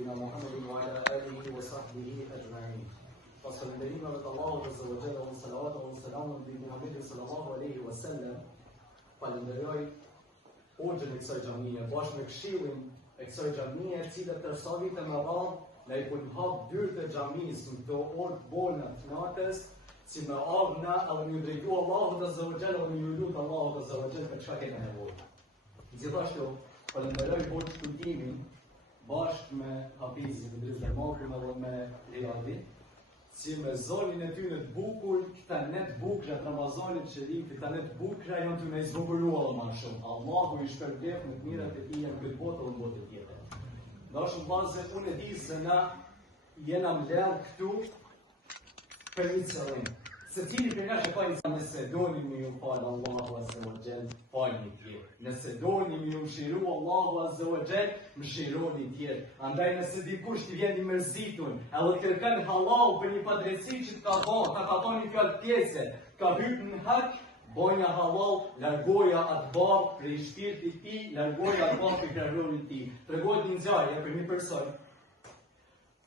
محمد وعلى آله وصحبه أجمعين. فالسلام الله عز وجل والصلوات والسلام بمحمد صلى الله عليه وسلم. Falenderoj hoxhën e kësaj xhamie bashkë me këshillin e kësaj xhamie, e cila për sa vite më radh na i pun hap dyert e xhamisë në këto orë bona të natës, si me ardhna edhe më drejtu Allahut azza wa jalla dhe më lut Allahut azza wa jalla për çka kemi nevojë. Gjithashtu falenderoj hoxhën studimin bashkë me Hafizin Idris Dermakun edhe me Riyadin, si me zonin e tyre të bukur, këta net bukra të Ramazanit Sherif, këta net bukra janë të me izbukuruar më shumë. Allahu i shpërblet në të mirat e tij në këtë botë dhe në botë tjetër. Dashur vëllezër, unë e di se na jena mbledh këtu për një qëllim. Secili prej nesh e ka një qëllim, nëse doni me ju falë Allahu azza wa jall, falni tjetër. Nëse doni me ju mëshiru Allahu azza wa jall, mëshironi tjetër. Andaj nëse dikush t'i vjen i mërzitur, edhe kërkon halal për një padrejti që ka thënë një fjalë pjesë, ka hyrë në hak, boja halal, largoja atë babë prej shpirtit të tij, largoja atë babë prej krahërit të tij. Tregohet një ngjarje për një person,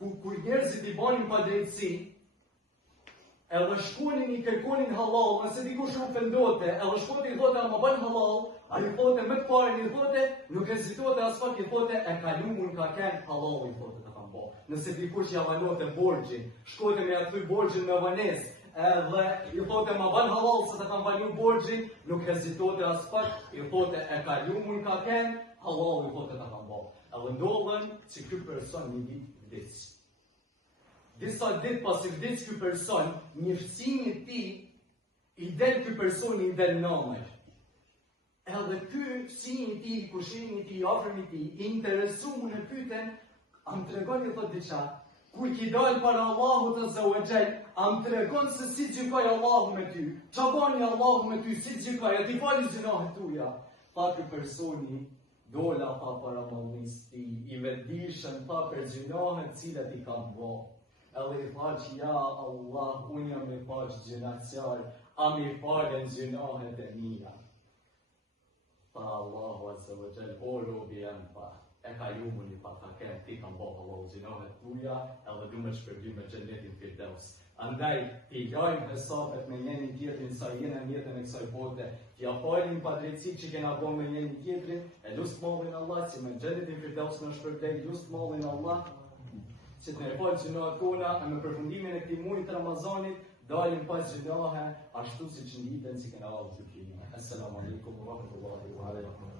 kur njerëzit i bënin padrejti, edhe shkonin i kërkonin halal, nëse dikush nuk pëndote, edhe shkonin i thote a më bën halal, a i thote me të parën i thote, nuk hezitote as pak i thote e kalumun ka ken halal i thote të kam bo. Nëse dikush ja vanote borxhin, shkote me aty borxhin me vanesë, edhe i thote ma bën halal se të kam vanu borxhin, nuk hezitote as pak, i thote e kalumun ka ken halal i thote të kam bo. Edhe ndodhen që ky person një ditë vdes. Disa ditë pas i vdes ky person, njëftësimi i tij i del ky personi i del namër. Edhe ky fëmijë i tij, kushimi i tij, afërmi i tij, i interesuar në pyetën, a më tregon i thotë diçka, kur ki dal para Allahut azza wa jall, a më tregon se si gjykoj Allahu me ty, ç'a bani Allahu me ty, si gjykoj, a ti fali gjinohet tuja. Tha ky personi, dola tha para mallnis ti, i vetdijshëm tha për gjinohet cilat i kam bërë. Edhe i tha që ja Allah, unë jam i paq gjinaqjar, a mi falen gjinohet e mia. Tha Allahu azza wa jall, o robi jam tha, e ka jumun i pataken, ti kam bëhë Allah gjinohet tuja, edhe du me shpërbim me xhenetin Firdaus. Andaj, ti lajmë hesabet me njeni tjetrin, sa jena jetën e kësaj bote, t'ja falin padrejtësit që kena bo me njeni tjetrin, e lustë mallin Allah, që me xhenetin Firdaus në shpërbej, lustë mallin Allah, që të ne falë gjinohet tona, e me përfundimin e këtij muajit të Ramazanit, dalim pas gjinohe, ashtu si që nditen si kena ardhur gjykimi. Assalamu alaikum wa rahmatullahi wa barakatuh.